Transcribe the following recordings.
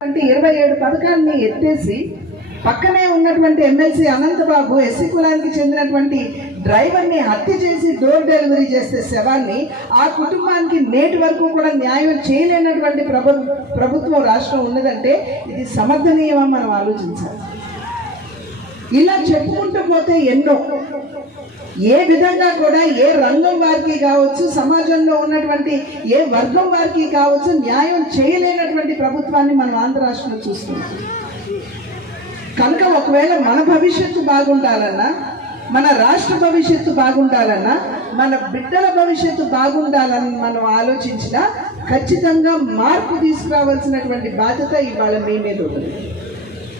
అంటే ఇరవై ఏడు పథకాలని ఎత్తేసి పక్కనే ఉన్నటువంటి ఎమ్మెల్సీ అనంతబాబు ఎస్సీ కులానికి చెందినటువంటి డ్రైవర్ని హత్య చేసి డోర్ డెలివరీ చేసే శవాన్ని ఆ కుటుంబానికి నేటి వరకు కూడా న్యాయం చేయలేనటువంటి ప్రభు ప్రభుత్వం రాష్ట్రం ఉన్నదంటే ఇది సమర్థనీయమా మనం ఆలోచించాలి. ఇలా చెప్పుకుంటూ పోతే ఎన్నో. ఏ విధంగా కూడా ఏ రంగం వారికి కావచ్చు సమాజంలో ఉన్నటువంటి ఏ వర్గం వారికి కావచ్చు న్యాయం చేయలేనటువంటి ప్రభుత్వాన్ని మనం ఆంధ్ర రాష్ట్రంలో చూస్తున్నాం. కనుక ఒకవేళ మన భవిష్యత్తు బాగుండాలన్నా మన రాష్ట్ర భవిష్యత్తు బాగుండాలన్నా మన బిడ్డల భవిష్యత్తు బాగుండాలని మనం ఆలోచించినా ఖచ్చితంగా మార్పు తీసుకురావాల్సినటువంటి బాధ్యత ఇవాళ మీ మీద ఉంది.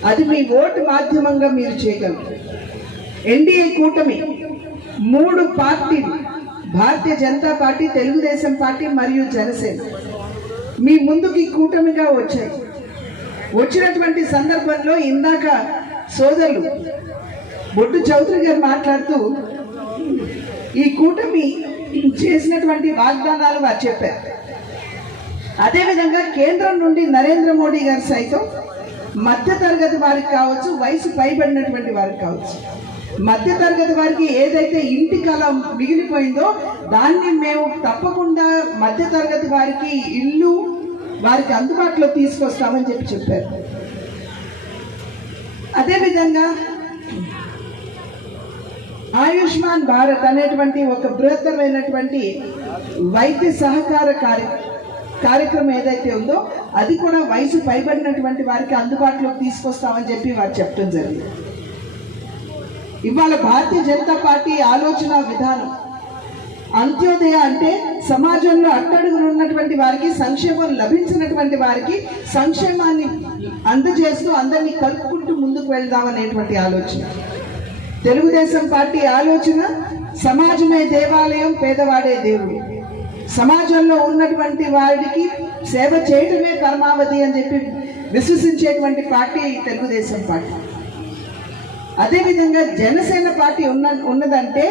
అది మీ ఓటు మాధ్యమంగా మీరు చేయగలరు. ఎన్డీఏ కూటమి మూడు పార్టీలు భారతీయ జనతా పార్టీ తెలుగుదేశం పార్టీ మరియు జనసేన మీ ముందుకి కూటమిగా వచ్చాయి. వచ్చినటువంటి సందర్భంలో ఇందాక సోదరులు బొడ్డు చౌదరి గారు మాట్లాడుతూ ఈ కూటమి చేసినటువంటి వాగ్దానాలు వారు చెప్పారు. అదేవిధంగా కేంద్రం నుండి నరేంద్ర మోడీ గారు సైతం మధ్య తరగతి వారికి కావచ్చు వయసు పైబడినటువంటి వారికి కావచ్చు. మధ్య తరగతి వారికి ఏదైతే ఇంటి కళ మిగిలిపోయిందో దాన్ని మేము తప్పకుండా మధ్య తరగతి వారికి ఇల్లు వారికి అందుబాటులో తీసుకొస్తామని చెప్పి చెప్పారు. అదేవిధంగా ఆయుష్మాన్ భారత్ అనేటువంటి ఒక బృహత్తరమైనటువంటి వైద్య సహకార కార్య కార్యక్రమం ఏదైతే ఉందో అది కూడా వయసు పైబడినటువంటి వారికి అందుబాటులోకి తీసుకొస్తామని చెప్పి వారు చెప్పడం జరిగింది. ఇవాళ భారతీయ జనతా పార్టీ ఆలోచన విధానం అంత్యోదయ అంటే సమాజంలో అట్టడుగులు ఉన్నటువంటి వారికి సంక్షేమం లభించినటువంటి వారికి సంక్షేమాన్ని అందజేస్తూ అందరినీ కలుపుకుంటూ ముందుకు వెళ్దామనేటువంటి ఆలోచన. తెలుగుదేశం పార్టీ ఆలోచన సమాజమే దేవాలయం పేదవాడే దేవుడు. సమాజంలో ఉన్నటువంటి వాడికి సేవ చేయటమే కర్మావధి అని చెప్పి విశ్వసించేటువంటి పార్టీ తెలుగుదేశం పార్టీ. అదేవిధంగా జనసేన పార్టీ ఉన్న ఉన్నదంటే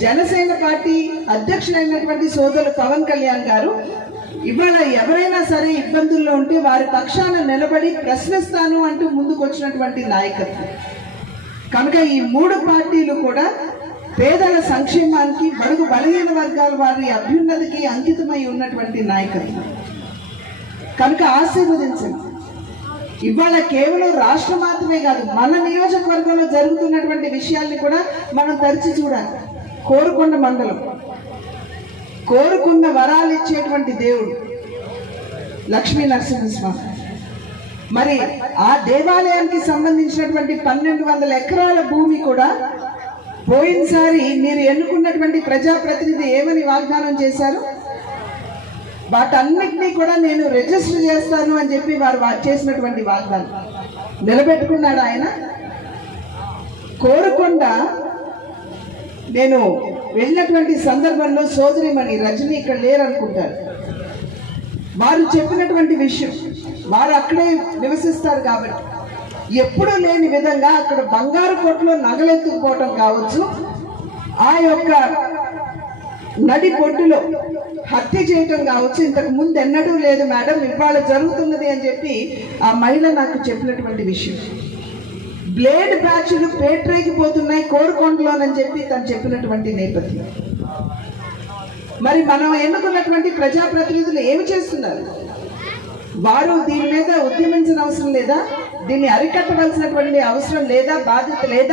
జనసేన పార్టీ అధ్యక్షుడైనటువంటి సోదరులు పవన్ కళ్యాణ్ గారు ఇవాళ ఎవరైనా సరే ఇబ్బందుల్లో ఉంటే వారి పక్షాన నిలబడి ప్రశ్నిస్తాను అంటూ ముందుకు వచ్చినటువంటి నాయకత్వం. కనుక ఈ మూడు పార్టీలు కూడా పేదల సంక్షేమానికి బడుగు బలహీన వర్గాల వారి అభ్యున్నతికి అంకితమై ఉన్నటువంటి నాయకత్వం కనుక ఆశీర్వదించండి. ఇవాళ కేవలం రాష్ట్రం మాత్రమే కాదు మన నియోజకవర్గంలో జరుగుతున్నటువంటి విషయాల్ని కూడా మనం తరిచి చూడాలి. కోరుకున్న మండలం. కోరుకున్న వరాలు ఇచ్చేటువంటి దేవుడు లక్ష్మీ నరసింహస్వామి. మరి ఆ దేవాలయానికి సంబంధించినటువంటి పన్నెండు వందల ఎకరాల భూమి కూడా పోయినసారి మీరు ఎన్నుకున్నటువంటి ప్రజాప్రతినిధి ఏమని వాగ్దానం చేశారు? వాటన్నిటినీ కూడా నేను రిజిస్టర్ చేస్తాను అని చెప్పి వారు చేసినటువంటి వాగ్దానం. నిలబెట్టుకున్నాడు ఆయన? కోరుకొండ నేను వెళ్ళినటువంటి సందర్భంలో సోదరిమణి రజని ఇక్కడ లేరనుకుంటారు. వారు చెప్పినటువంటి విషయం. వారు అక్కడే నివసిస్తారు కాబట్టి. ఎప్పుడూ లేని విధంగా అక్కడ బంగారు కొట్లో నగలెత్తుకుపోవటం కావచ్చు. ఆ యొక్క నడి పొట్టులో హత్య చేయటం కావచ్చు. ఇంతకు ముందు ఎన్నడూ లేదు మేడం ఇవాళ జరుగుతున్నది అని చెప్పి ఆ మహిళ నాకు చెప్పినటువంటి విషయం. బ్లేడ్ బ్యాచ్లు పేట్రేగిపోతున్నాయి కోరుకొండలోనని చెప్పి తను చెప్పినటువంటి నేపథ్యం. మరి మనం ఎన్నుకున్నటువంటి ప్రజాప్రతినిధులు ఏమి చేస్తున్నారు? వారు దీని మీద ఉద్యమించిన అవసరం లేదా? దీన్ని అరికట్టవలసినటువంటి అవసరం లేదా బాధ్యత లేదా